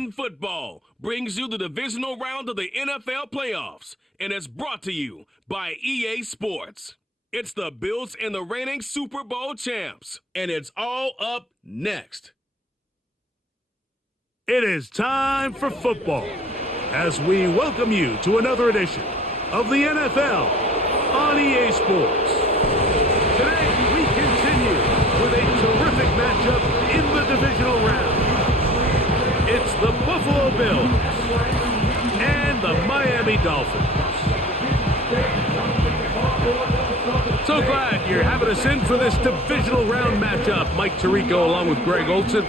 Madden Football brings you the divisional round of the NFL playoffs, and it's brought to you by EA Sports. It's the Bills and the reigning Super Bowl champs, and it's all up next. It is time for football as we welcome you to another edition of the NFL on EA Sports. Today we continue with a terrific matchup in the divisional round. It's the Buffalo Bills and the Miami Dolphins. So glad you're having us in for this divisional round matchup. Mike Tirico along with Greg Olson.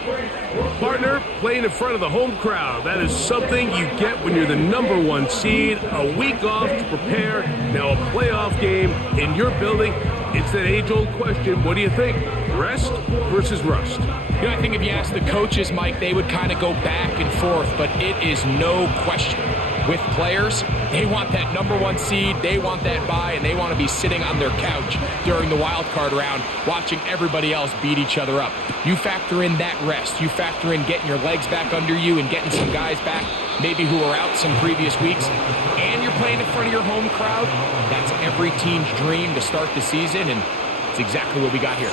Partner, playing in front of the home crowd. That is something you get when you're the #1 seed. A week off to prepare. Now a playoff game in your building. It's that age-old question. What do you think? Rest versus rust? You know, I think if you ask the coaches, Mike, they would kind of go back and forth, but it is no question. With players, they want that #1 seed, they want that bye, and they want to be sitting on their couch during the wild card round watching everybody else beat each other up. You factor in that rest. You factor in getting your legs back under you and getting some guys back, maybe who were out some previous weeks, and you're playing in front of your home crowd. That's every team's dream to start the season, and it's exactly what we got here.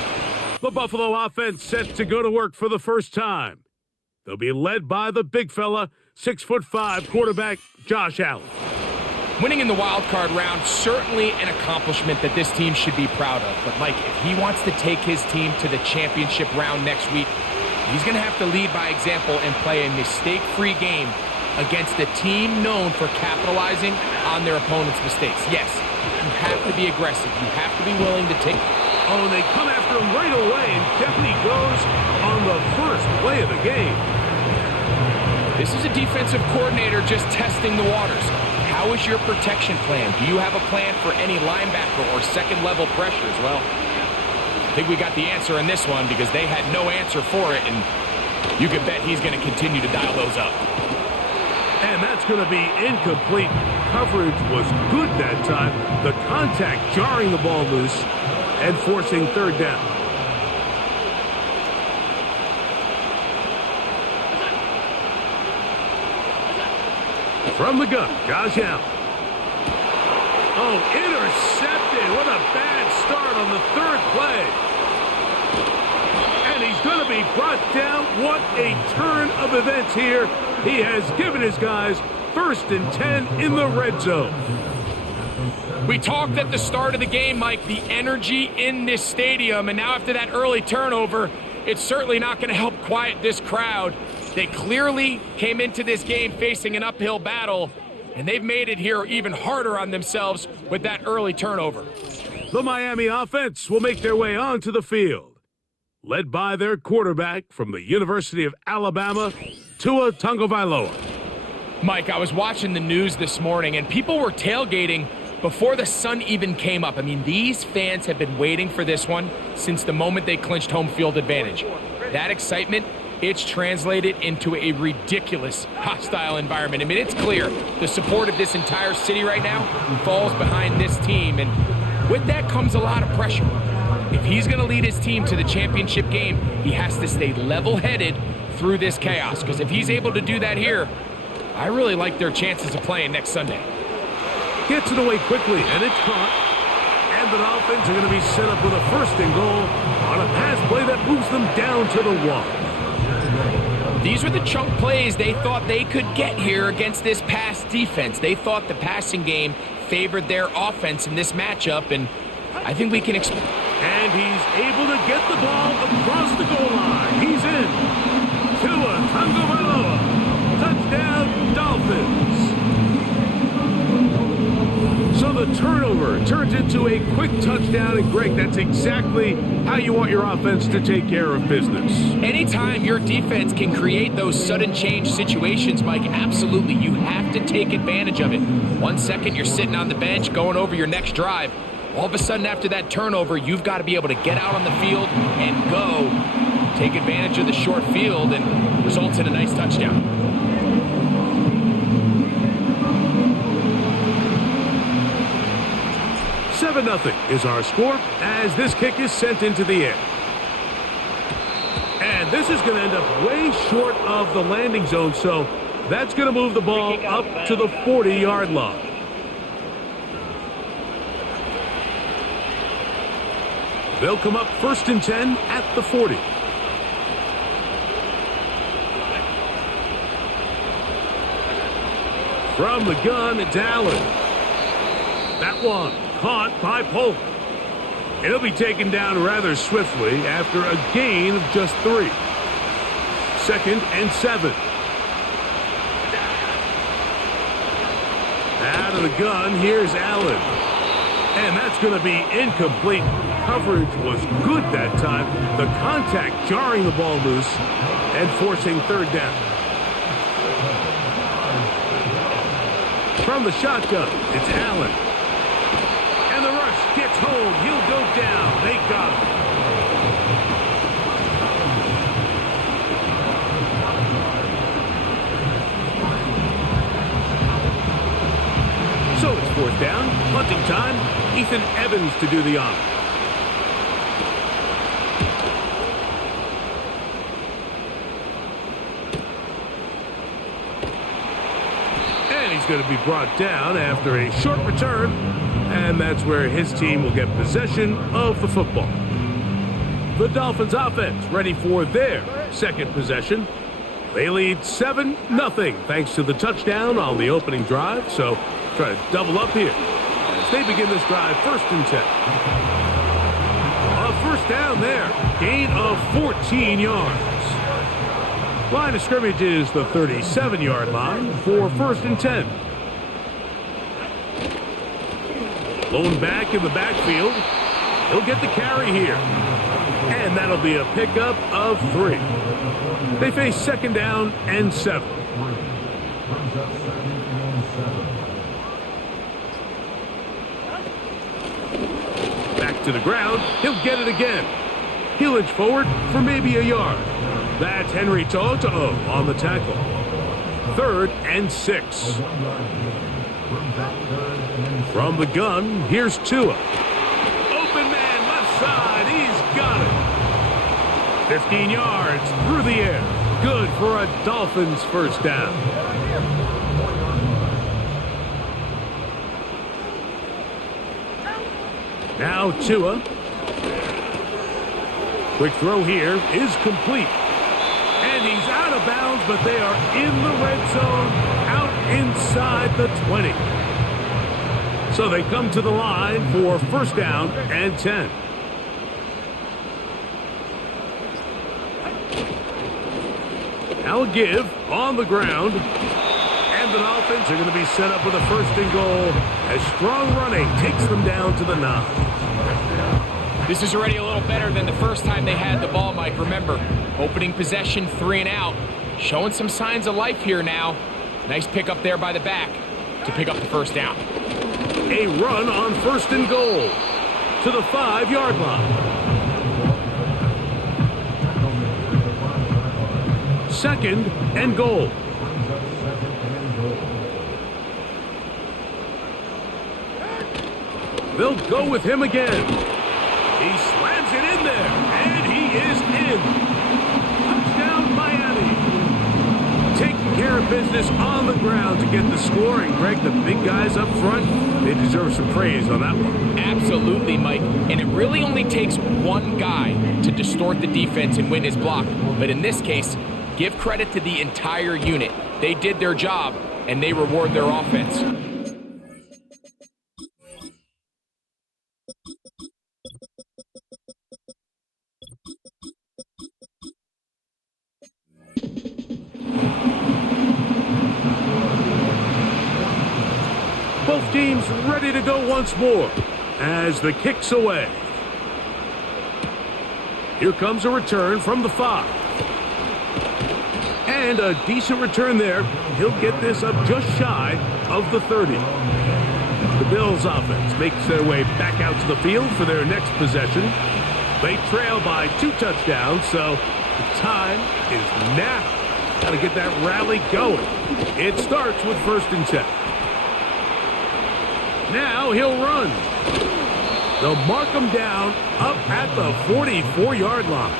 The Buffalo offense set to go to work for the first time. They'll be led by the big fella, 6'5" quarterback Josh Allen. Winning in the wild card round, certainly an accomplishment that this team should be proud of. But Mike, if he wants to take his team to the championship round next week, he's going to have to lead by example and play a mistake-free game against a team known for capitalizing on their opponent's mistakes. Yes, you have to be aggressive. You have to be willing to take... Oh, and they come after him right away, and Deputy goes on the first play of the game. This is a defensive coordinator just testing the waters. How is your protection plan? Do you have a plan for any linebacker or second-level pressures? Well, I think we got the answer in this one because they had no answer for it, and you can bet he's going to continue to dial those up. And that's going to be incomplete. Coverage was good that time. The contact jarring the ball loose and forcing third down. From the gun, Josh Allen. Oh, intercepted. What a bad start on the third play. And he's going to be brought down. What a turn of events here. He has given his guys 1st and 10 in the red zone. We talked at the start of the game, Mike, the energy in this stadium, and now after that early turnover, it's certainly not going to help quiet this crowd. They clearly came into this game facing an uphill battle, and they've made it here even harder on themselves with that early turnover. The Miami offense will make their way onto the field, led by their quarterback from the University of Alabama, Tua Tagovailoa. Mike, I was watching the news this morning, and people were tailgating before the sun even came up. I mean, these fans have been waiting for this one since the moment they clinched home field advantage. That excitement, it's translated into a ridiculous hostile environment. I mean, it's clear the support of this entire city right now falls behind this team, and with that comes a lot of pressure. If he's going to lead his team to the championship game, he has to stay level-headed through this chaos, because if he's able to do that here, I really like their chances of playing next Sunday. Gets it away quickly, and it's caught. And the Dolphins are going to be set up with a 1st and goal on a pass play that moves them down to the 1. These were the chunk plays they thought they could get here against this pass defense. They thought the passing game favored their offense in this matchup, and I think we can expect. And he's able to get the ball across the goal line. He's in. Tua Tagovailoa. Touchdown, Dolphins. So the turnover turns into a quick touchdown, and Greg, that's exactly how you want your offense to take care of business. Anytime your defense can create those sudden change situations, Mike, absolutely, you have to take advantage of it. 1 second, you're sitting on the bench going over your next drive. All of a sudden, after that turnover, you've got to be able to get out on the field and go, take advantage of the short field, and results in a nice touchdown. 7-0 is our score as this kick is sent into the air. And And this is going to end up way short of the landing zone, so that's going to move the ball up to the 40-yard line. They'll come up 1st and 10 at the 40. From the gun, it's Allen. That one caught by Polk. It'll be taken down rather swiftly after a gain of just 3. 2nd and 7. Out of the gun, here's Allen. And that's going to be incomplete. Coverage was good that time. The contact jarring the ball loose and forcing 3rd down. From the shotgun, it's Allen. And the rush gets home. He'll go down. They got him. So it's 4th down. Punting time. Ethan Evans to do the honor. Going to be brought down after a short return, and that's where his team will get possession of the football. The Dolphins offense ready for their 2nd possession. They lead 7-0 thanks to the touchdown on the opening drive, so try to double up here as they begin this drive 1st and 10. A 1st down there, gain of 14 yards. Line of scrimmage is the 37-yard line for 1st and 10. Blown back in the backfield. He'll get the carry here. And that'll be a pickup of 3. They face 2nd down and 7. Back to the ground. He'll get it again. He'll inch forward for maybe a yard. That's Henry To'o on the tackle. 3rd and 6. From the gun, here's Tua. Open man, left side. He's got it. 15 yards through the air. Good for a Dolphins 1st down. Now Tua. Quick throw here is complete. And he's out of bounds, but they are in the red zone, out inside the 20. So they come to the line for 1st down and 10. Now a give on the ground. And the Dolphins are going to be set up with a 1st and goal as strong running takes them down to the 9. This is already a little better than the first time they had the ball, Mike. Remember, opening possession, 3 and out. Showing some signs of life here now. Nice pick up there by the back to pick up the 1st down. A run on 1st and goal to the 5-yard line. 2nd and goal. They'll go with him again. He slams it in there, and he is in. Touchdown, Miami. Taking care of business on the ground to get the score. And, Greg, the big guys up front, they deserve some praise on that one. Absolutely, Mike. And it really only takes one guy to distort the defense and win his block. But in this case, give credit to the entire unit. They did their job, and they reward their offense. Both teams ready to go once more as the kick's away. Here comes a return from the 5. And a decent return there. He'll get this up just shy of the 30. The Bills offense makes their way back out to the field for their next possession. They trail by 2 touchdowns, so the time is now. Got to get that rally going. It starts with 1st and 10. Now he'll run. They'll mark him down up at the 44-yard line.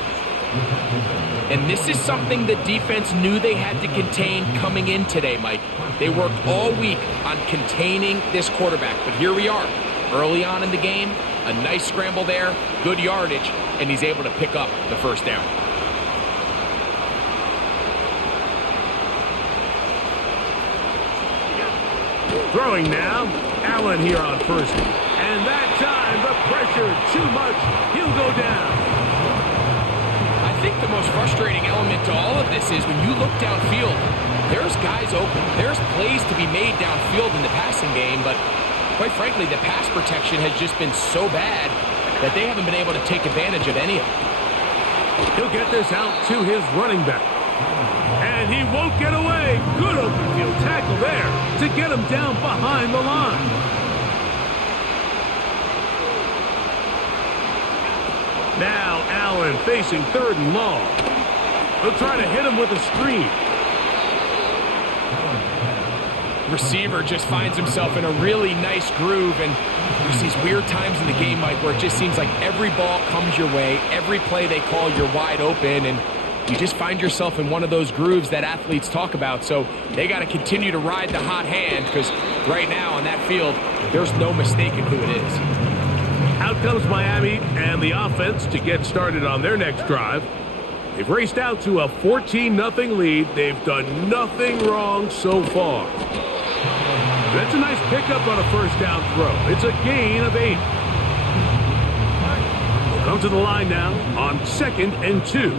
And this is something the defense knew they had to contain coming in today, Mike. They worked all week on containing this quarterback, but here we are, early on in the game, a nice scramble there, good yardage, and he's able to pick up the first down. Throwing now, Allen here on first. And that time, the pressure too much. He'll go down. I think the most frustrating element to all of this is when you look downfield, there's guys open. There's plays to be made downfield in the passing game, but quite frankly, the pass protection has just been so bad that they haven't been able to take advantage of any of it. He'll get this out to his running back. And he won't get away. Good open field tackle there to get him down behind the line. Now Allen facing 3rd and long. They'll try to hit him with a screen. Receiver just finds himself in a really nice groove, and there's these weird times in the game, Mike, where it just seems like every ball comes your way, every play they call, you're wide open, and you just find yourself in one of those grooves that athletes talk about. So they got to continue to ride the hot hand, because right now on that field, there's no mistaking who it is. Out comes Miami and the offense to get started on their next drive. They've raced out to a 14-0 lead. They've done nothing wrong so far. That's a nice pickup on a first down throw. It's a gain of 8. We'll come to the line now on 2nd and 2.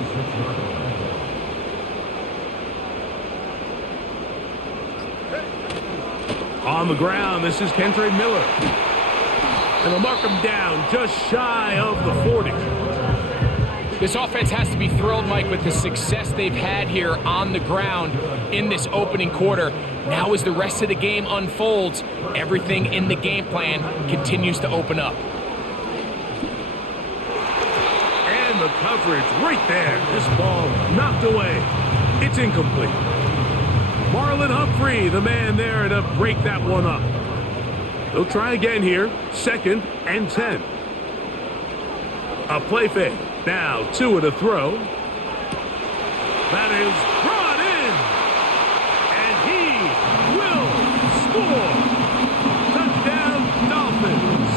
On the ground, this is Kentre Miller. And they'll mark him down just shy of the 40. This offense has to be thrilled, Mike, with the success they've had here on the ground in this opening quarter. Now as the rest of the game unfolds, everything in the game plan continues to open up. And the coverage right there. This ball knocked away. It's incomplete. Marlon Humphrey, the man there to break that one up. They'll try again here, 2nd and 10. A play fake. Now 2 at a throw. That is brought in. And he will score. Touchdown, Dolphins.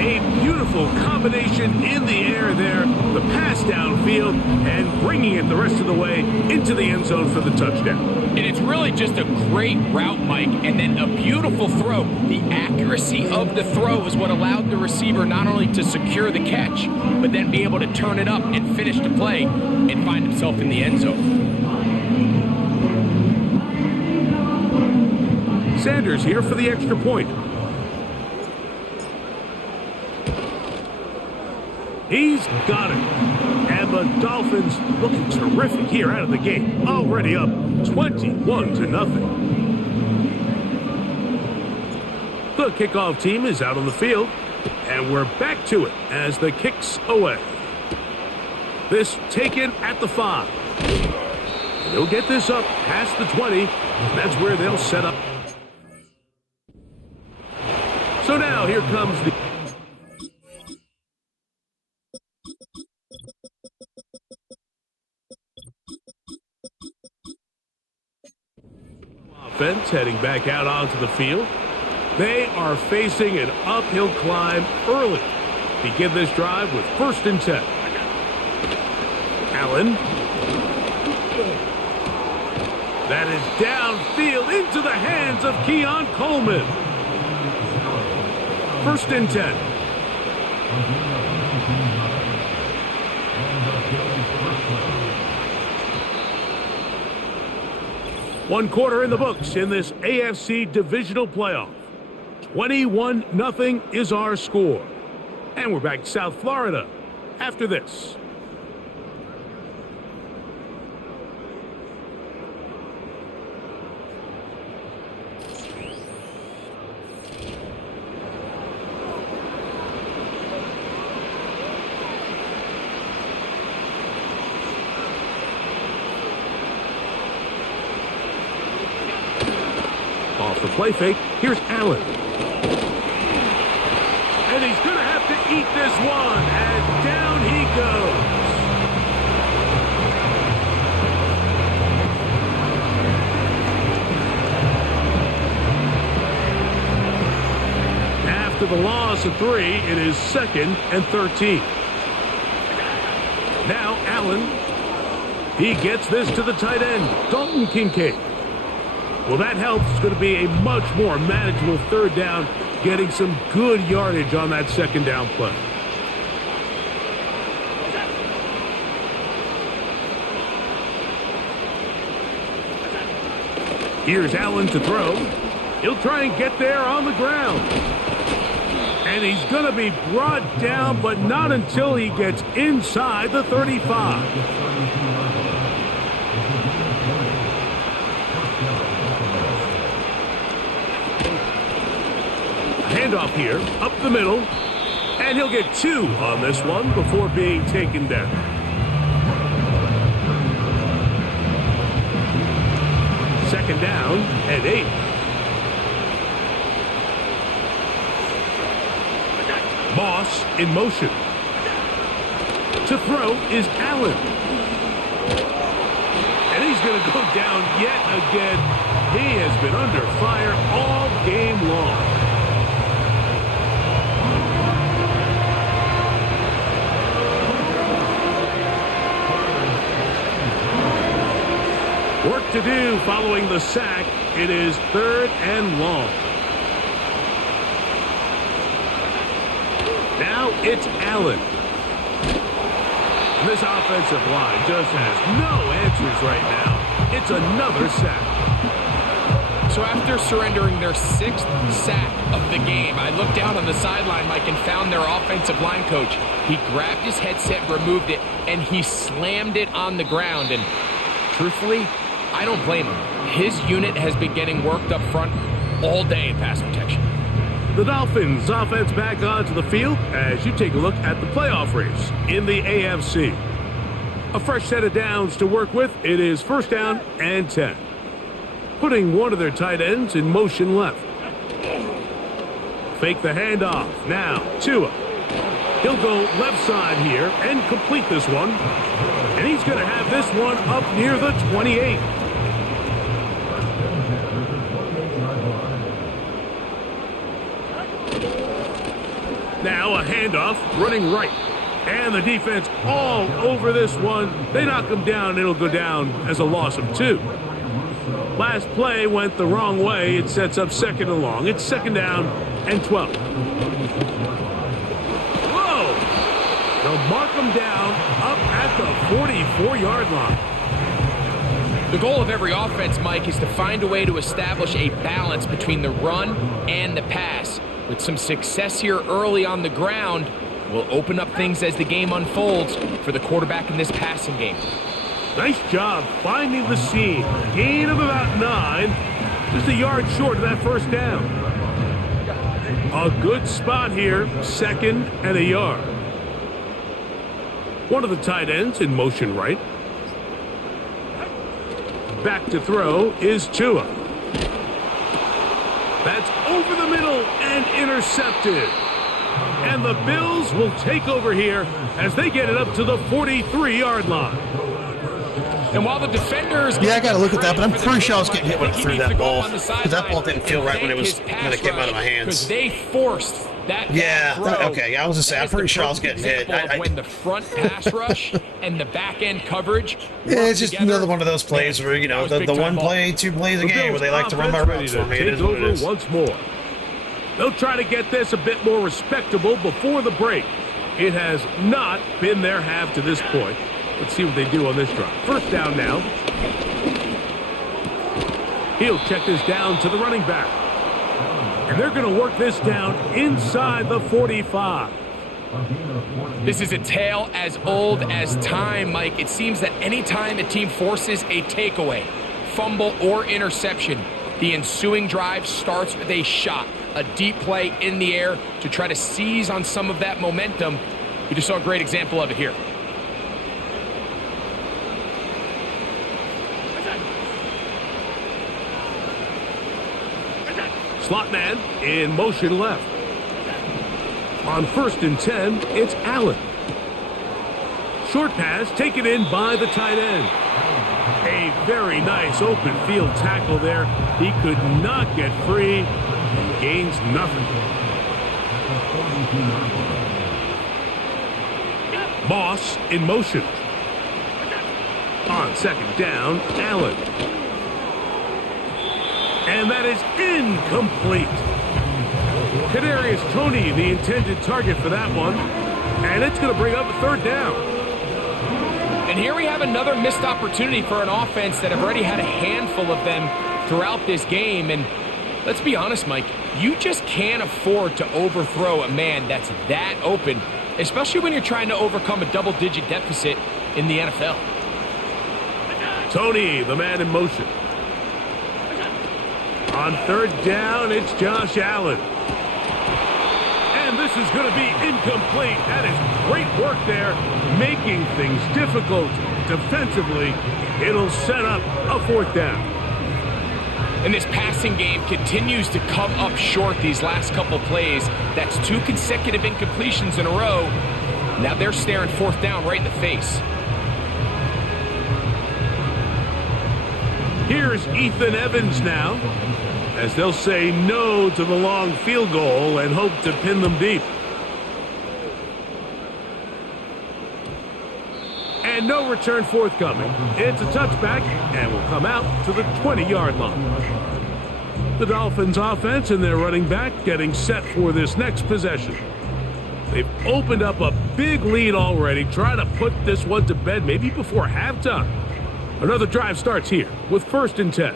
A beautiful combination in the air there. The pass downfield and bringing it the rest of the way into the end zone for the touchdown. And it's really just a great route, Mike, and then a beautiful throw. The accuracy of the throw is what allowed the receiver not only to secure the catch, but then be able to turn it up and finish the play and find himself in the end zone. Sanders here for the extra point. He's got it. And the Dolphins looking terrific here out of the gate. Already up 21-0. The kickoff team is out on the field. And we're back to it as the kick's away. This taken at the 5. And they'll get this up past the 20. And that's where they'll set up. So now here comes the offense heading back out onto the field. They are facing an uphill climb early. Begin this drive with 1st and 10. Allen. That is downfield into the hands of Keon Coleman. 1st and 10. One quarter in the books in this AFC Divisional playoff. 21-0 is our score. And we're back to South Florida after this. Off the play fake, here's Allen. And he's going to have to eat this one, and down he goes. the loss of 3, it is 2nd and 13. Now Allen. He gets this to the tight end, Dalton Kincaid. Well, that helps. It's going to be a much more manageable 3rd down, getting some good yardage on that 2nd down play. Here's Allen to throw. He'll try and get there on the ground. And he's going to be brought down, but not until he gets inside the 35. Handoff here, up the middle, and he'll get 2 on this one before being taken down. Second down and 8. Moss in motion. To throw is Allen. And he's going to go down yet again. He has been under fire all game long. Work to do following the sack. It is 3rd and long. Now it's Allen. This offensive line just has no answers right now. It's another sack. So after surrendering their 6th sack of the game, I looked down on the sideline, Mike, and found their offensive line coach. He grabbed his headset, removed it, and he slammed it on the ground. And truthfully, I don't blame him. His unit has been getting worked up front all day in pass protection. The Dolphins offense back onto the field as you take a look at the playoff race in the AFC. A fresh set of downs to work with. It is 1st down and 10. Putting one of their tight ends in motion left. Fake the handoff. Now Tua. He'll go left side here and complete this one. And he's going to have this one up near the 28. Now a handoff, running right. And the defense all over this one. They knock him down. It'll go down as a loss of 2. Last play went the wrong way. It sets up 2nd and long. It's 2nd down and 12. Whoa! They'll mark him down up at the 44-yard line. The goal of every offense, Mike, is to find a way to establish a balance between the run and the pass. With some success here early on the ground, will open up things as the game unfolds for the quarterback in this passing game. Nice job finding the seam. Gain of about 9. Just a yard short of that 1st down. A good spot here. 2nd and a yard. One of the tight ends in motion right. Back to throw is Tua. That's over the middle and intercepted. And the Bills will take over here as they get it up to the 43-yard line. And while the defenders... Yeah, I got to look at that, but I'm pretty sure I was getting hit when I threw that ball. Because that ball didn't feel right when it came out of my hands. Because they forced that okay, I was just saying, I'm pretty sure I was getting hit. When the front pass rush and the back end coverage... Yeah, it's just another one of those plays where, you know, the one play, 2 plays a game where they like to run my routes for me. It is what it is. Once more. They'll try to get this a bit more respectable before the break. It has not been their half to this point. Let's see what they do on this drive. 1st down now. He'll check this down to the running back. And they're going to work this down inside the 45. This is a tale as old as time, Mike. It seems that anytime a team forces a takeaway, fumble, or interception, the ensuing drive starts with a shot, a deep play in the air to try to seize on some of that momentum. We just saw a great example of it here. Slot man in motion left. On 1st and 10, it's Allen. Short pass taken in by the tight end. A very nice open field tackle there. He could not get free and gains nothing. Moss in motion. On second down, Allen. And that is incomplete. Kadarius Toney, the intended target for that one. And it's going to bring up a third down. And here we have another missed opportunity for an offense that have already had a handful of them throughout this game. And let's be honest, Mike, you just can't afford to overthrow a man that's that open, especially when you're trying to overcome a double-digit deficit in the NFL. Toney, the man in motion. On third down, it's Josh Allen. And this is going to be incomplete. That is great work there, making things difficult defensively. It'll set up a fourth down. And this passing game continues to come up short these last couple plays. That's 2 consecutive incompletions in a row. Now they're staring fourth down right in the face. Here's Ethan Evans now, as they'll say no to the long field goal and hope to pin them deep. And no return forthcoming. It's a touchback and will come out to the 20-yard line. The Dolphins offense and their running back getting set for this next possession. They've opened up a big lead already, trying to put this one to bed maybe before halftime. Another drive starts here with 1st and 10.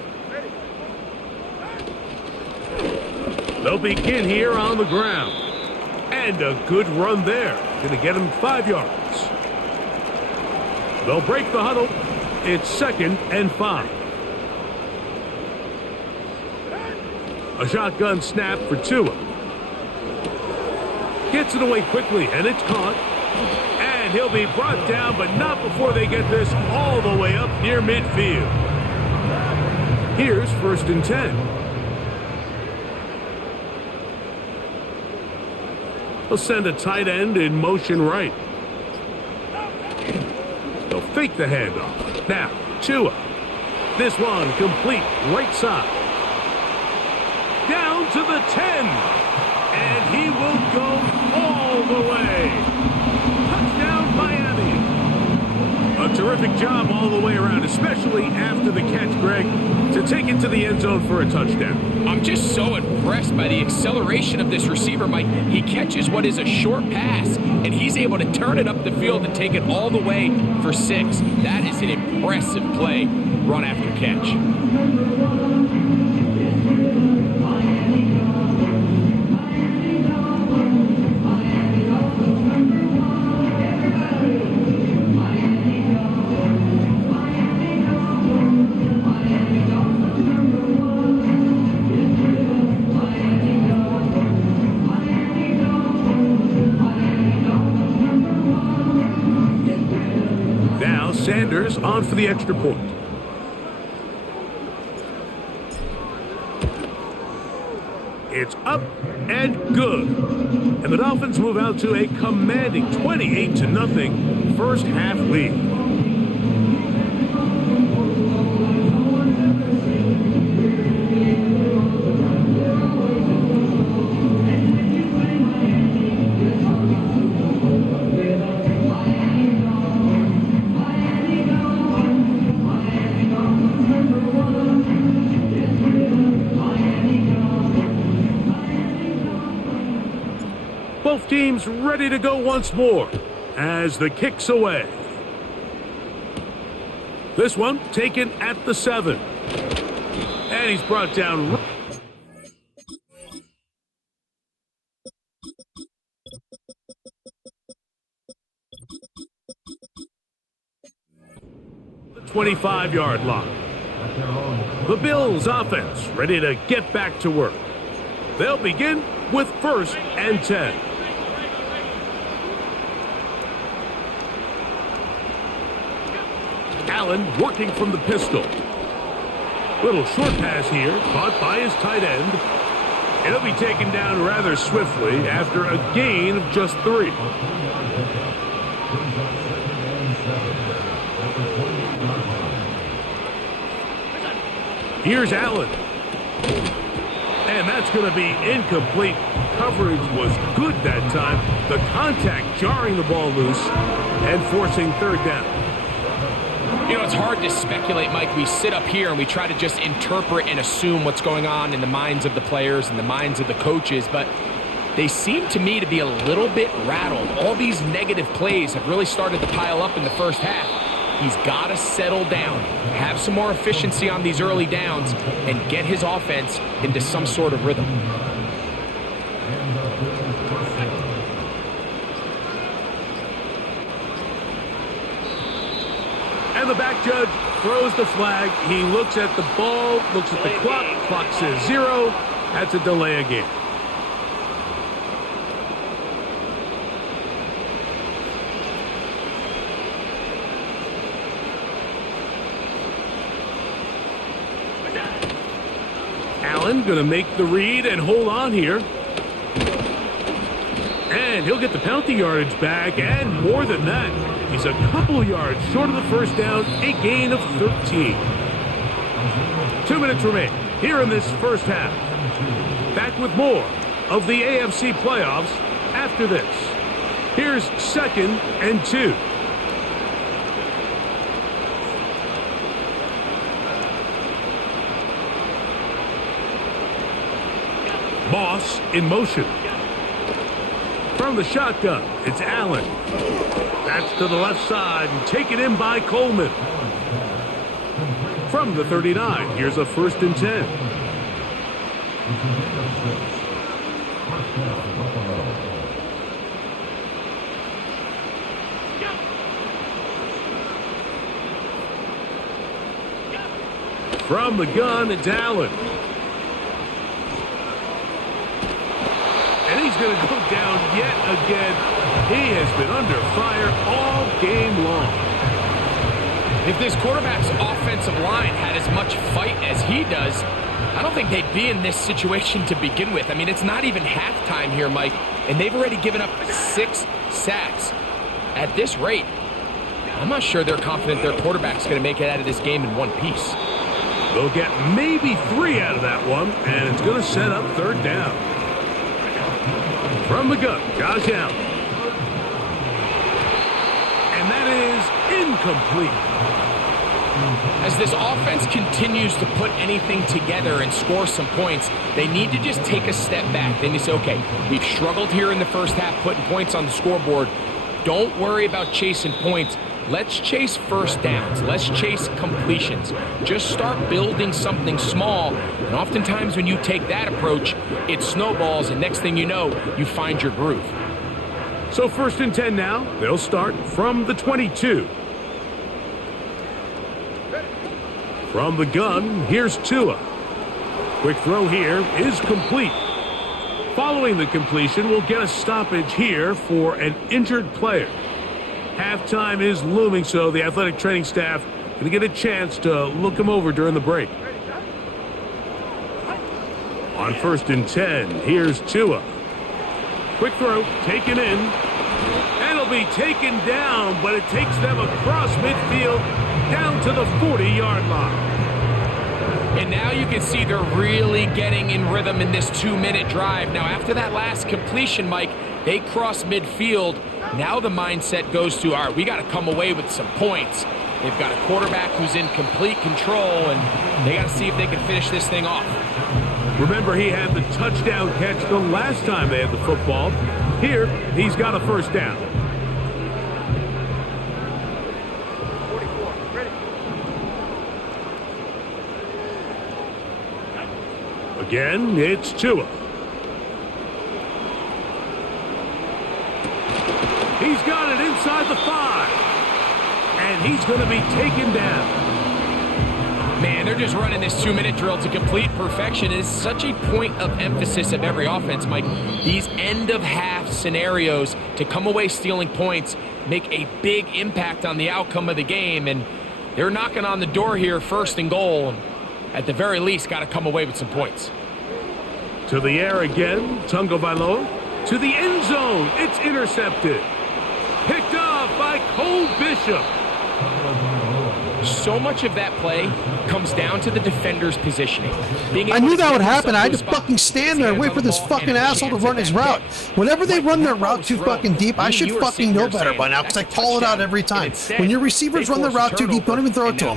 They'll begin here on the ground. And a good run there. Going to get him 5 yards. They'll break the huddle. It's 2nd and 5. A shotgun snap for Tua. Gets it away quickly, and it's caught. And he'll be brought down, but not before they get this all the way up near midfield. Here's 1st and 10. They'll send a tight end in motion right. They'll fake the handoff. Now, Tua. This one complete right side. Down to the 10. And he will go all the way. Touchdown, Miami. A terrific job all the way around, especially after the catch, Greg, to take it to the end zone for a touchdown. I'm just so impressed by the acceleration of this receiver, Mike. He catches what is a short pass, and he's able to turn it up the field and take it all the way for 6. That is an impressive play, run after catch. Sanders on for the extra point. It's up and good. And the Dolphins move out to a commanding 28-0 first half lead. Both teams ready to go once more as the kick's away. This one taken at the 7. And he's brought down. The 25-yard line. The Bills offense ready to get back to work. They'll begin with 1st and 10. Allen working from the pistol. Little short pass here, caught by his tight end. It'll be taken down rather swiftly after a gain of just 3. Here's Allen. And that's going to be incomplete. Coverage was good that time. The contact jarring the ball loose and forcing third down. You know, it's hard to speculate, Mike. We sit up here and we try to just interpret and assume what's going on in the minds of the players and the minds of the coaches, but they seem to me to be a little bit rattled. All these negative plays have really started to pile up in the first half. He's got to settle down, have some more efficiency on these early downs, and get his offense into some sort of rhythm. And the back judge throws the flag. He looks at the ball, looks at the clock. Clock says 0. That's a delay of game. Allen going to make the read and hold on here. And he'll get the penalty yardage back, and more than that. He's a couple yards short of the first down, a gain of 13. 2 minutes remain here in this first half. Back with more of the AFC playoffs after this. Here's 2nd and 2. Moss in motion. From the shotgun, it's Allen. That's to the left side and taken in by Coleman. From the 39, here's a 1st and 10. From the gun, it's Allen. And he's going to go down yet again. He has been under fire all game long. If this quarterback's offensive line had as much fight as he does, I don't think they'd be in this situation to begin with. I mean, it's not even halftime here, Mike, and they've already given up 6 sacks. At this rate, I'm not sure they're confident their quarterback's going to make it out of this game in one piece. They'll get maybe 3 out of that one, and it's going to set up third down. From the gun, Josh Allen. And that is incomplete. As this offense continues to put anything together and score some points, they need to just take a step back. They need to say, okay, we've struggled here in the first half putting points on the scoreboard. Don't worry about chasing points. Let's chase first downs. Let's chase completions. Just start building something small. And oftentimes when you take that approach, it snowballs, and next thing you know, you find your groove. So 1st and 10 now. They'll start from the 22. From the gun, here's Tua. Quick throw here is complete. Following the completion, we'll get a stoppage here for an injured player. Halftime is looming, so the athletic training staff going to get a chance to look him over during the break. On 1st and 10, here's Tua. Quick throw, taken in. And it'll be taken down, but it takes them across midfield down to the 40-yard line. And now you can see they're really getting in rhythm in this 2-minute drive. Now, after that last completion, Mike, they cross midfield. Now the mindset goes to, all right, we got to come away with some points. They've got a quarterback who's in complete control, and they got to see if they can finish this thing off. Remember, he had the touchdown catch the last time they had the football. Here, he's got a first down. Again, it's Tua. He's got it inside the 5. And he's going to be taken down. Man, they're just running this 2-minute drill to complete perfection. It is such a point of emphasis of every offense, Mike. These end-of-half scenarios to come away stealing points make a big impact on the outcome of the game. And they're knocking on the door here, 1st and goal. At the very least, got to come away with some points. To the air again, Tagovailoa. To the end zone, it's intercepted. Picked off by Cole Bishop. so much of that play comes down to the defender's positioning. I knew that would happen. I had to fucking stand there and wait for this fucking asshole to run his route. Whenever they run their route too fucking deep, I should fucking know better by now because I call it out every time. When your receivers run their route too deep, don't even throw it to them.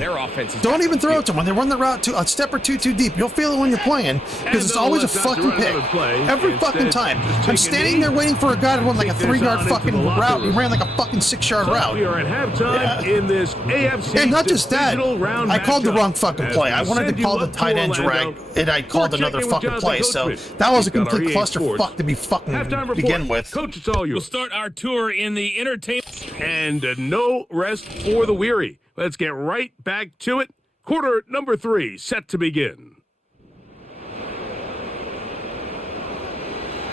Don't even throw it to them. When they run the route a step or two too deep, you'll feel it when you're playing because it's always a fucking pick. Every fucking time. I'm standing there waiting for a guy to run like a 3-yard fucking route. He ran like a fucking 6-yard route. We are at halftime in this AFC. And not just that, round I called the wrong fucking play. I we wanted send to you call the up to tight end Orlando. drag, and I called We're another checking with fucking Jonathan play. So Coachman. that was a He's got our complete EA Sports. clusterfuck to be fucking Halftime report. begin with. Coach, it's all yours. We'll start our tour in the entertainment. And no rest for the weary. Let's get right back to it. Quarter number 3 set to begin.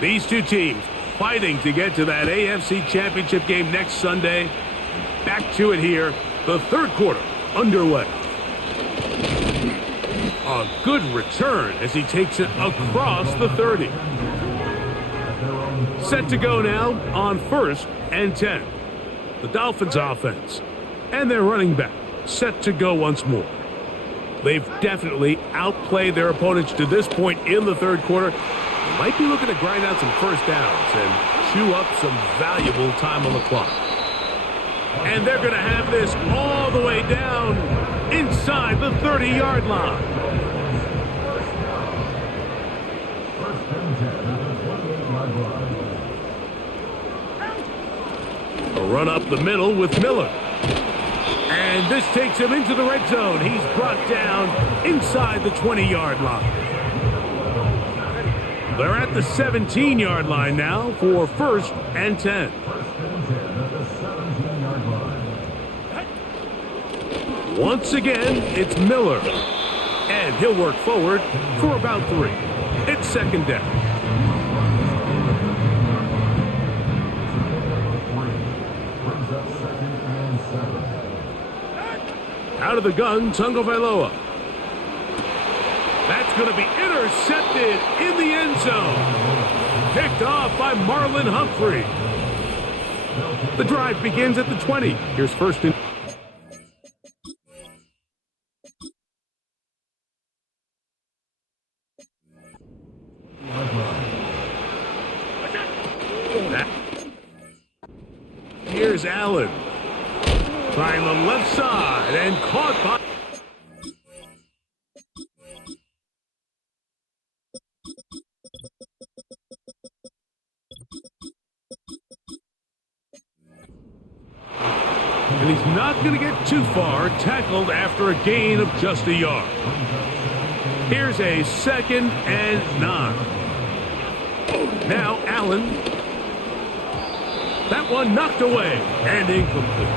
These two teams fighting to get to that AFC Championship game next Sunday. Back to it here. The third quarter underway. A good return as he takes it across the 30. Set to go now on 1st and 10. The Dolphins offense and their running back set to go once more. They've definitely outplayed their opponents to this point in the third quarter. They might be looking to grind out some first downs and chew up some valuable time on the clock. And they're going to have this all the way down inside the 30-yard line. A run up the middle with Miller. And this takes him into the red zone. He's brought down inside the 20-yard line. They're at the 17-yard line now for 1st and 10. Once again, it's Miller. And he'll work forward for about 3. It's 2nd down. Out of the gun, Tagovailoa. That's going to be intercepted in the end zone. Picked off by Marlon Humphrey. The drive begins at the 20. Here's 1st and... Here's Allen. Trying the left side and caught by... And he's not going to get too far, tackled after a gain of just a yard. Here's a 2nd and 9. Now Allen. That one knocked away and incomplete.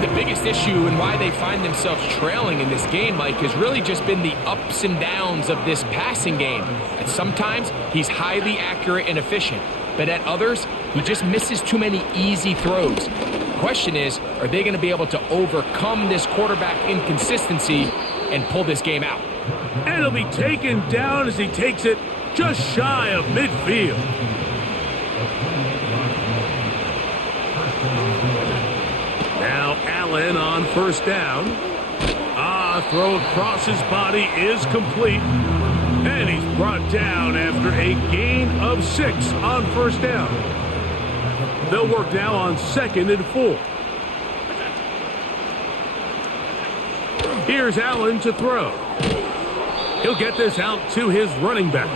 The biggest issue and why they find themselves trailing in this game, Mike, has really just been the ups and downs of this passing game. And sometimes he's highly accurate and efficient, but at others, he just misses too many easy throws. The question is, are they going to be able to overcome this quarterback inconsistency and pull this game out? And he'll be taken down as he takes it just shy of midfield. Now Allen on 1st down. Throw across his body is complete. And he's brought down after a gain of 6 on 1st down. They'll work now on 2nd and 4. Here's Allen to throw. He'll get this out to his running back.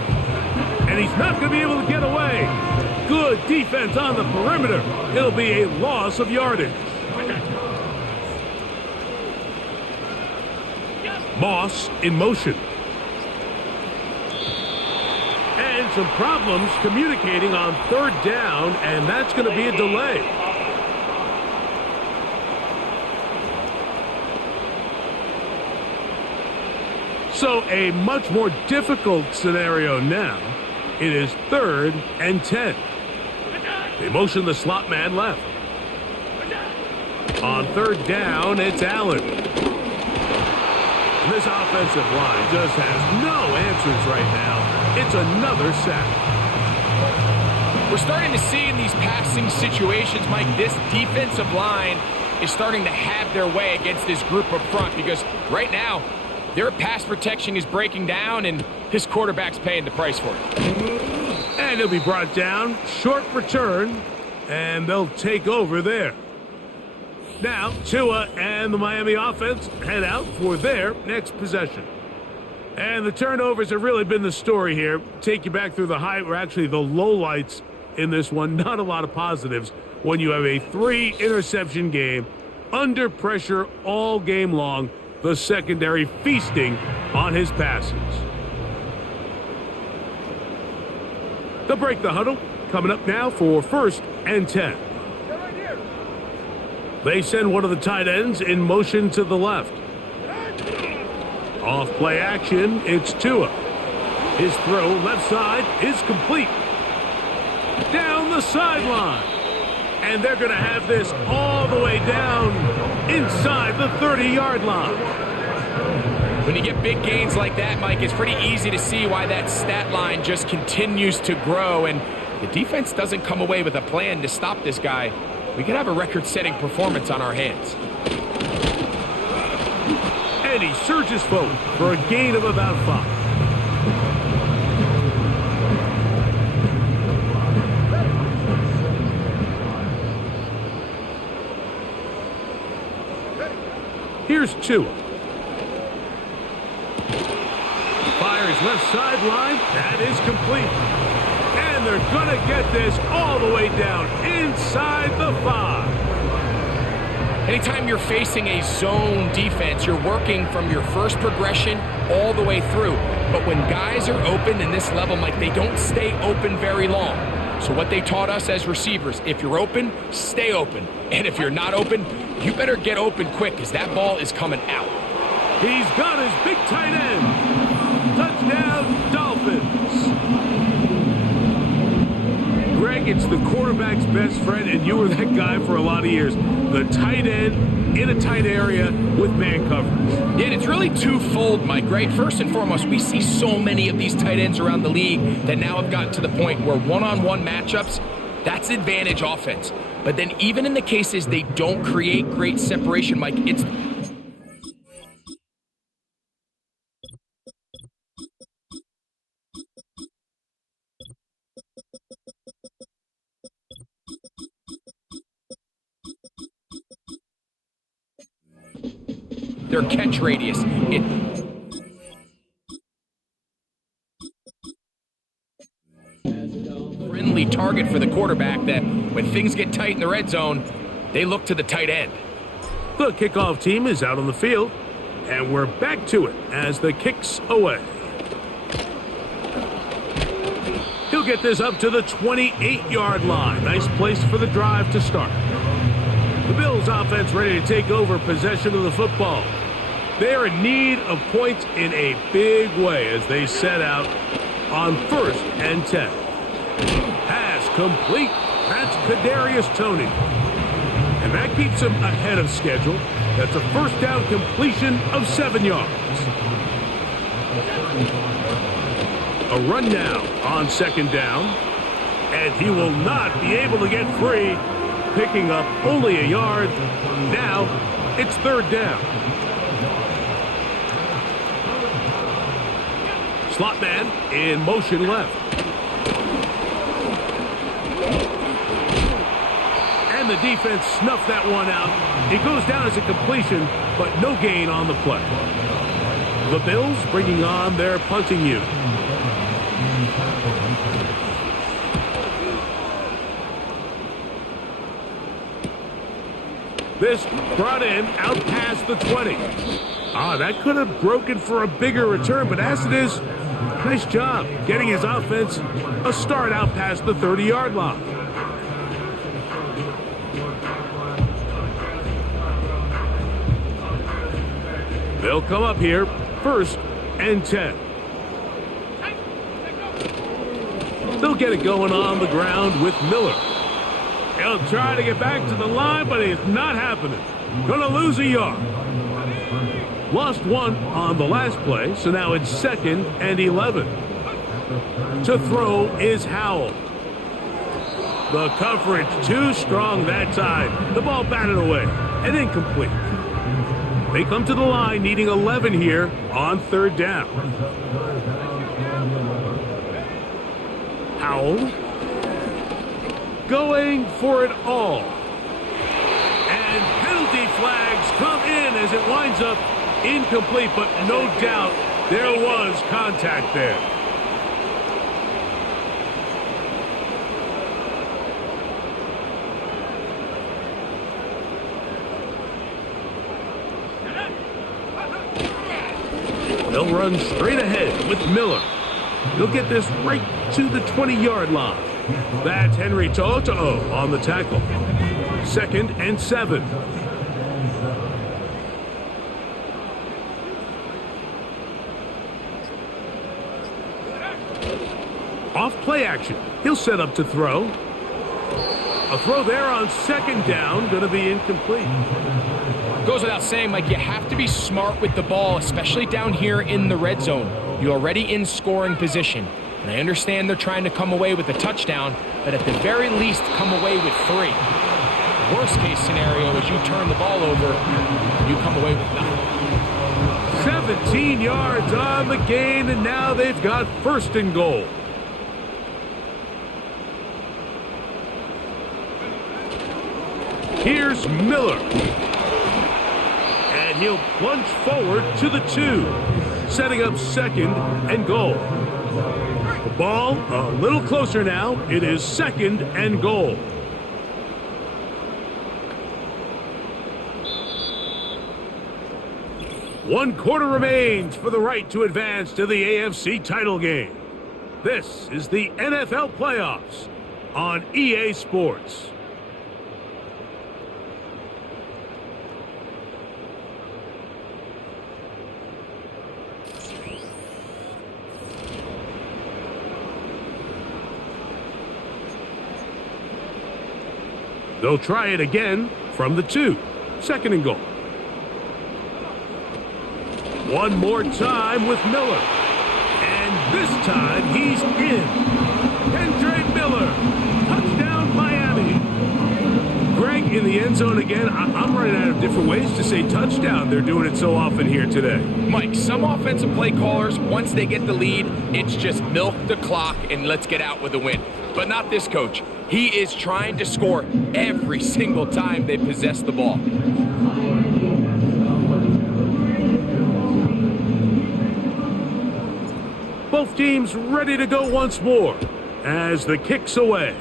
And he's not going to be able to get away. Good defense on the perimeter. It'll be a loss of yardage. Moss in motion. And some problems communicating on 3rd down, and that's going to be a delay. So a much more difficult scenario now. It is 3rd and 10. They motion the slot man left. On 3rd down, it's Allen. This offensive line just has no answers right now. It's another sack. We're starting to see in these passing situations, Mike, this defensive line is starting to have their way against this group up front, because right now, their pass protection is breaking down, and his quarterback's paying the price for it. And he'll be brought down. Short return, and they'll take over there. Now, Tua and the Miami offense head out for their next possession. And the turnovers have really been the story here. Take you back through the the lowlights in this one. Not a lot of positives when you have a 3-interception game, under pressure all game long, the secondary feasting on his passes. They'll break the huddle. Coming up now for 1st and 10. They send one of the tight ends in motion to the left. Off play action, it's Tua. His throw left side is complete. Down the sideline. And they're going to have this all the way down inside the 30-yard line. When you get big gains like that, Mike, it's pretty easy to see why that stat line just continues to grow. And the defense doesn't come away with a plan to stop this guy. We could have a record-setting performance on our hands. And he surges forward for a gain of about 5. Here's Tua. Fires left sideline. That is complete. And they're going to get this all the way down inside the 5. Anytime you're facing a zone defense, you're working from your first progression all the way through. But when guys are open in this level, Mike, they don't stay open very long. So what they taught us as receivers, if you're open, stay open. And if you're not open, you better get open quick, because that ball is coming out. He's got his big tight end. Touchdown, Dolphins. Greg, it's the quarterback's best friend, and you were that guy for a lot of years. The tight end in a tight area with man coverage. Yeah, and it's really twofold, Mike, right? First and foremost, we see so many of these tight ends around the league that now have gotten to the point where one-on-one matchups, that's advantage offense. But then even in the cases they don't create great separation, Mike, it's... their catch radius. Friendly target for the quarterback that when things get tight in the red zone, they look to the tight end. The kickoff team is out on the field, and we're back to it as the kick's away. He'll get this up to the 28-yard line. Nice place for the drive to start. The Bills offense ready to take over possession of the football. They are in need of points in a big way as they set out on 1st and 10. Pass complete. That's Kadarius Toney. And that keeps him ahead of schedule. That's a first down completion of 7 yards. A run now on 2nd down. And he will not be able to get free. Picking up only a yard. Now it's 3rd down. Slot man in motion left. And the defense snuffed that one out. It goes down as a completion, but no gain on the play. The Bills bringing on their punting unit. This brought in out past the 20. That could have broken for a bigger return, but as it is, nice job getting his offense a start out past the 30-yard line. They'll come up here, 1st and 10. They'll get it going on the ground with Miller. He'll try to get back to the line, but it's not happening. Gonna lose a yard. Lost 1 on the last play, so now it's 2nd and 11. To throw is Howell. The coverage too strong that time. The ball batted away. and incomplete. They come to the line needing 11 here on third down. Howell going for it all. And penalty flags come in as it winds up incomplete, but no doubt there was contact there. They'll run straight ahead with Miller. He'll get this right to the 20-yard line. That's Henry To'oto'o on the tackle. 2nd and 7. Off play action. He'll set up to throw. A throw there on 2nd down, going to be incomplete. Goes without saying, Mike, you have to be smart with the ball, especially down here in the red zone. You're already in scoring position. And I understand they're trying to come away with a touchdown, but at the very least, come away with 3. Worst case scenario is you turn the ball over and you come away with nothing. 17 yards on the gain, and now they've got 1st and goal. Here's Miller. And he'll plunge forward to the 2, setting up 2nd and goal. The ball a little closer now. It is 2nd and goal. One quarter remains for the right to advance to the AFC title game. This is the NFL playoffs on EA Sports. They'll try it again from the 2. 2nd and goal. One more time with Miller. And this time he's in. Kendre Miller. Touchdown Miami. Greg in the end zone again. I'm running out of different ways to say touchdown. They're doing it so often here today. Mike, some offensive play callers, once they get the lead, it's just milk the clock and let's get out with a win. But not this coach. He is trying to score every single time they possess the ball. Both teams ready to go once more as the kick's away.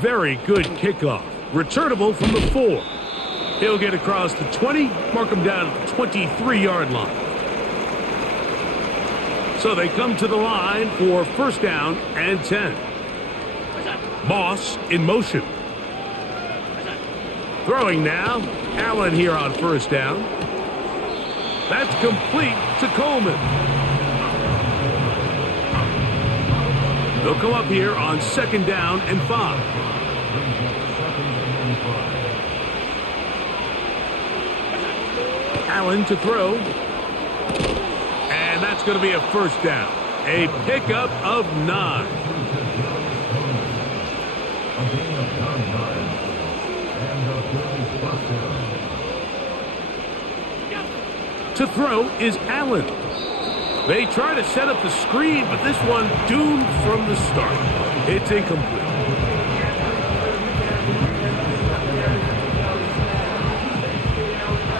Very good kickoff. Returnable from the 4. He'll get across the 20, mark him down at the 23-yard line. So they come to the line for 1st down and 10. Moss in motion. Throwing now. Allen here on 1st down. That's complete to Coleman. They'll come up here on 2nd down and 5. Allen to throw. And that's going to be a 1st down. A pickup of 9. To throw is Allen. They try to set up the screen, but this one doomed from the start. It's incomplete.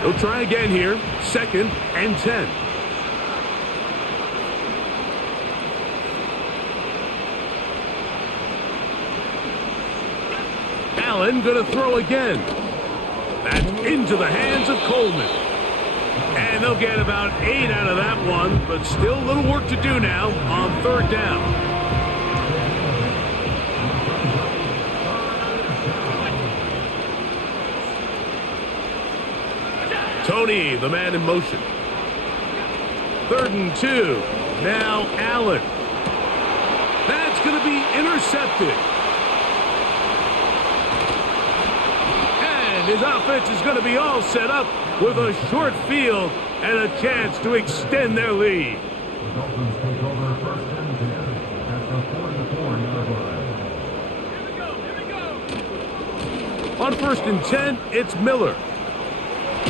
They'll try again here. 2nd and 10. Allen going to throw again. That's into the hands of Coleman. And they'll get about 8 out of that one, but still a little work to do now on 3rd down. Tony, the man in motion. 3rd and 2. Now Allen. That's going to be intercepted. And his offense is going to be all set up with a short field and a chance to extend their lead. The Dolphins take over 1st and 10 at the 44-yard line. On 1st and 10, it's Miller.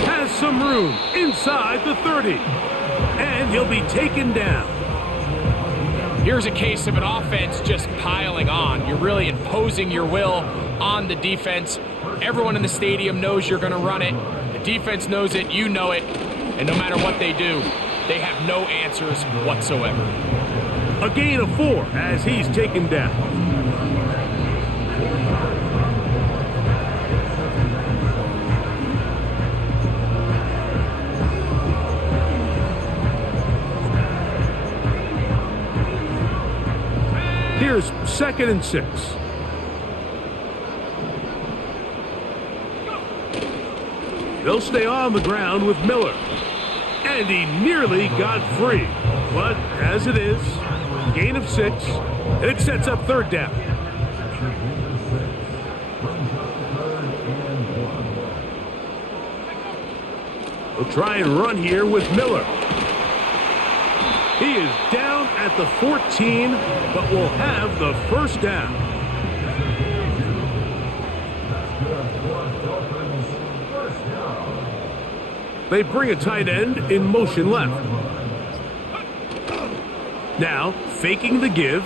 Has some room inside the 30. And he'll be taken down. Here's a case of an offense just piling on. You're really imposing your will on the defense. Everyone in the stadium knows you're going to run it. The defense knows it, you know it. And no matter what they do, they have no answers whatsoever. A gain of 4 as he's taken down. Here's 2nd and 6. They'll stay on the ground with Miller. And he nearly got free. But as it is, gain of 6, and it sets up 3rd down. We'll try and run here with Miller. He is down at the 14, but will have the 1st down. They bring a tight end in motion left. Now, faking the give.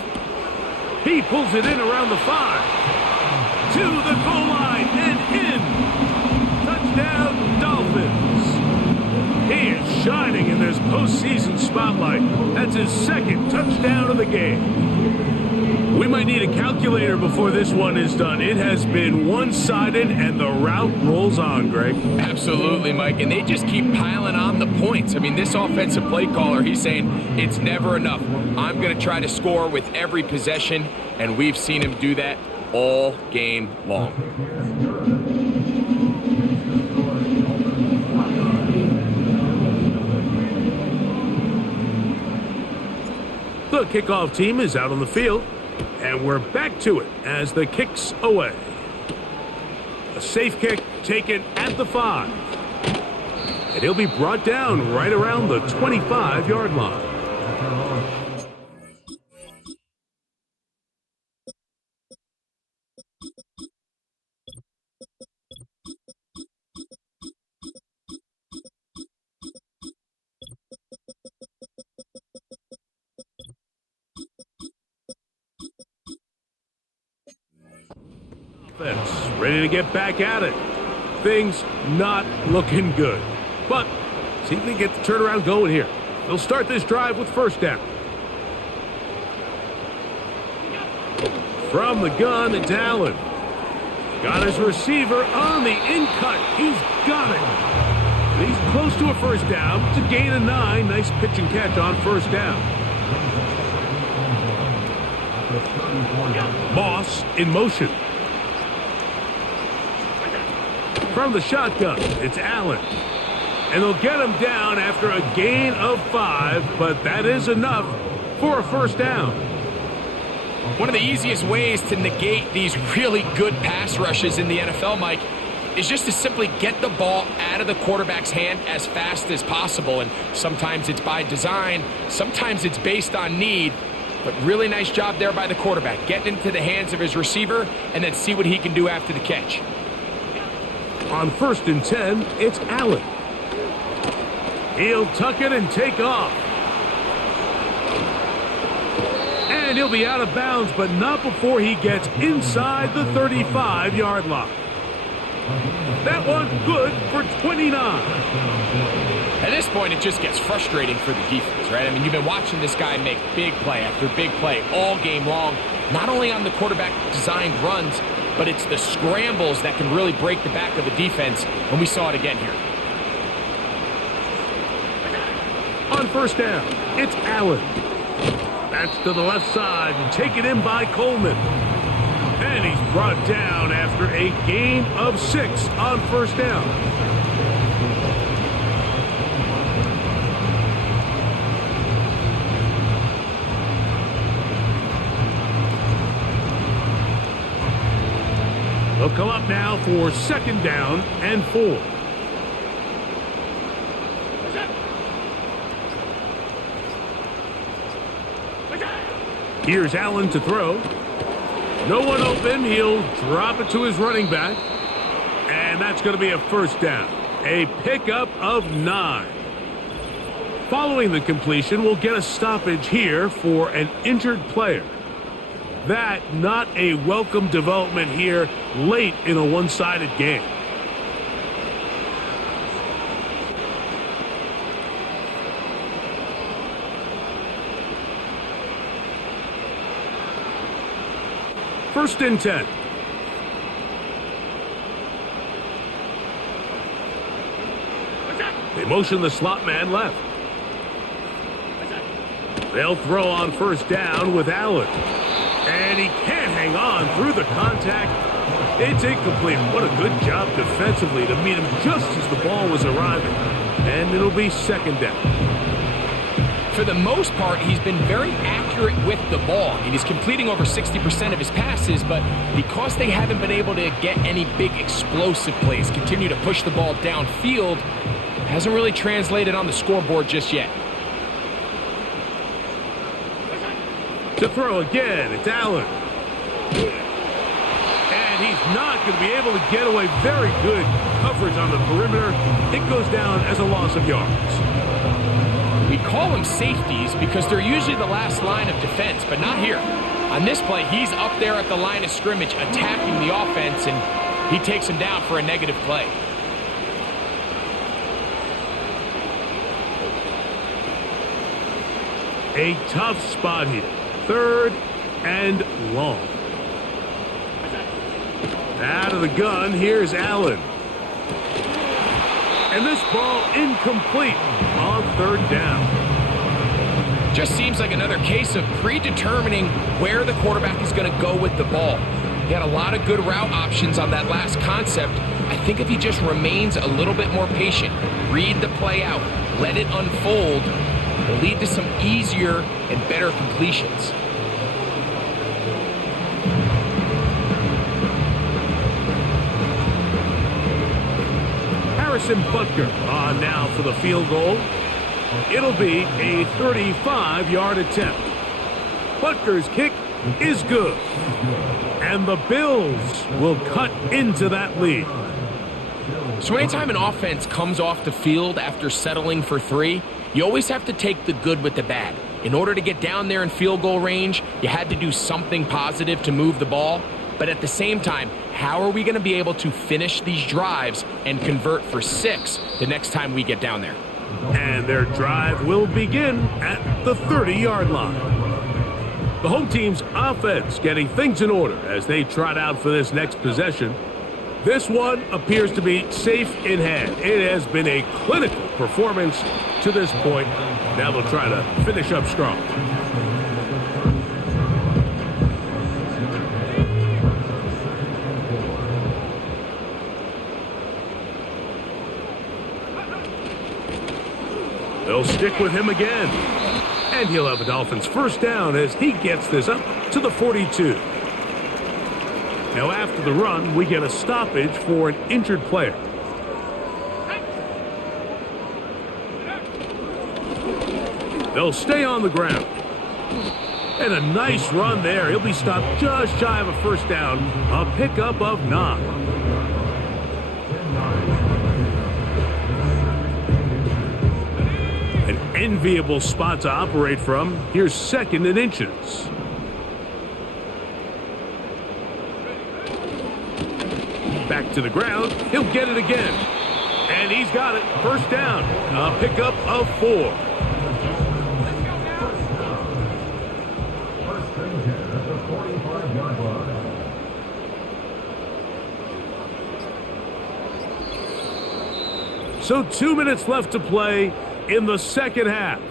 He pulls it in around the 5. To the goal line and in. Touchdown, Dolphins. He is shining in this postseason spotlight. That's his 2nd touchdown of the game. We might need a calculator before this one is done. It has been one-sided, and the route rolls on, Greg. Absolutely, Mike, and they just keep piling on the points. I mean, this offensive play caller, he's saying it's never enough. I'm going to try to score with every possession, and we've seen him do that all game long. The kickoff team is out on the field, and we're back to it as the kick's away. A safe kick taken at the 5. And he'll be brought down right around the 25-yard line. Ready to get back at it. Things not looking good. But see if they get the turnaround going here. They'll start this drive with 1st down. From the gun, it's Allen. Got his receiver on the in-cut. He's got it. He's close to a 1st down. It's a gain of 9. Nice pitch and catch on 1st down. Moss in motion. From the shotgun, it's Allen. And they'll get him down after a gain of 5, but that is enough for a 1st down. One of the easiest ways to negate these really good pass rushes in the NFL, Mike, is just to simply get the ball out of the quarterback's hand as fast as possible. And sometimes it's by design, sometimes it's based on need. But really nice job there by the quarterback, getting into the hands of his receiver and then see what he can do after the catch. On 1st and 10, it's Allen. He'll tuck it and take off. And he'll be out of bounds, but not before he gets inside the 35-yard line. That one good for 29. At this point, it just gets frustrating for the defense, right? I mean, you've been watching this guy make big play after big play all game long, not only on the quarterback-designed runs, but it's the scrambles that can really break the back of the defense, and we saw it again here. On 1st down, it's Allen. That's to the left side and taken in by Coleman. And he's brought down after a gain of 6 on 1st down. They'll come up now for 2nd down and 4. Here's Allen to throw. No one open. He'll drop it to his running back. And that's going to be a first down. A pickup of 9. Following the completion, we'll get a stoppage here for an injured player. That not a welcome development here late in a one-sided game. First and 10. They motion the slot man left. They'll throw on first down with Allen. And he can't hang on through the contact. It's incomplete. What a good job defensively to meet him just as the ball was arriving. And it'll be second down. For the most part, he's been very accurate with the ball. I mean, he's completing over 60% of his passes, but because they haven't been able to get any big explosive plays, continue to push the ball downfield, hasn't really translated on the scoreboard just yet. To throw again, it's Allen. And he's not going to be able to get away. Very good coverage on the perimeter. It goes down as a loss of yards. We call them safeties because they're usually the last line of defense, but not here. On this play, he's up there at the line of scrimmage attacking the offense, and he takes him down for a negative play. A tough spot here. Third and long. Out of the gun, here's Allen. And this ball incomplete on third down. Just seems like another case of predetermining where the quarterback is going to go with the ball. He had a lot of good route options on that last concept. I think if he just remains a little bit more patient, read the play out, let it unfold, will lead to some easier and better completions. Harrison Butker on now for the field goal. It'll be a 35-yard attempt. Butker's kick is good. And the Bills will cut into that lead. So anytime an offense comes off the field after settling for 3, you always have to take the good with the bad. In order to get down there in field goal range, you had to do something positive to move the ball. But at the same time, how are we going to be able to finish these drives and convert for 6 the next time we get down there? And their drive will begin at the 30-yard line. The home team's offense getting things in order as they trot out for this next possession. This one appears to be safe in hand. It has been a clinical performance to this point. Now they'll try to finish up strong. They'll stick with him again. And he'll have a Dolphins first down as he gets this up to the 42. Now after the run, we get a stoppage for an injured player. They'll stay on the ground. And a nice run there. He'll be stopped just shy of a first down. A pickup of 9. An enviable spot to operate from. Here's second and inches. Back to the ground. He'll get it again. And he's got it. First down. A pickup of 4. So 2 minutes left to play in the second half.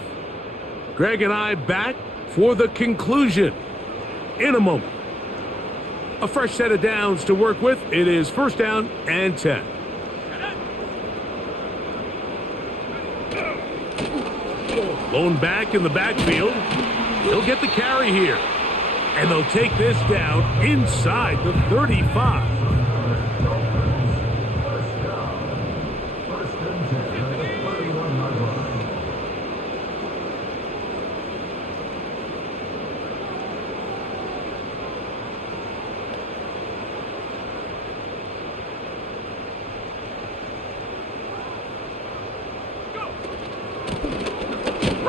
Greg and I back for the conclusion in a moment. A fresh set of downs to work with. It is first down and 10. Lone back in the backfield. He'll get the carry here. And they'll take this down inside the 35.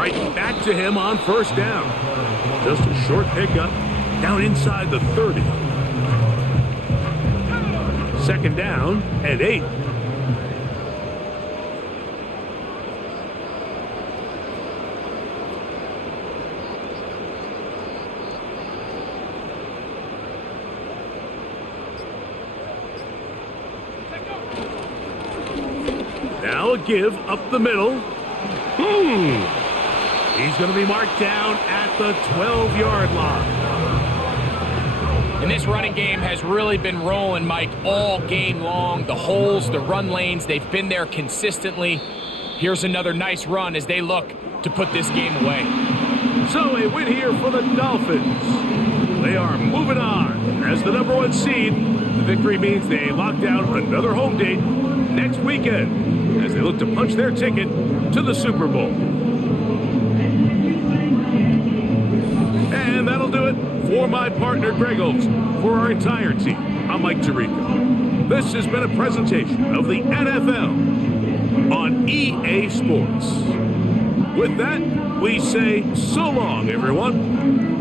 right back to him on first down. Just a short pickup down inside the 30. Second down and 8. Now a give up the middle. He's going to be marked down at the 12-yard line. And this running game has really been rolling, Mike, all game long. The holes, the run lanes, they've been there consistently. Here's another nice run as they look to put this game away. So a win here for the Dolphins. They are moving on as the #1 seed. The victory means they lock down another home date next weekend as they look to punch their ticket to the Super Bowl. And that'll do it for my partner, Greg Olson. For our entire team, I'm Mike Tirico. This has been a presentation of the NFL on EA Sports. With that, we say so long, everyone.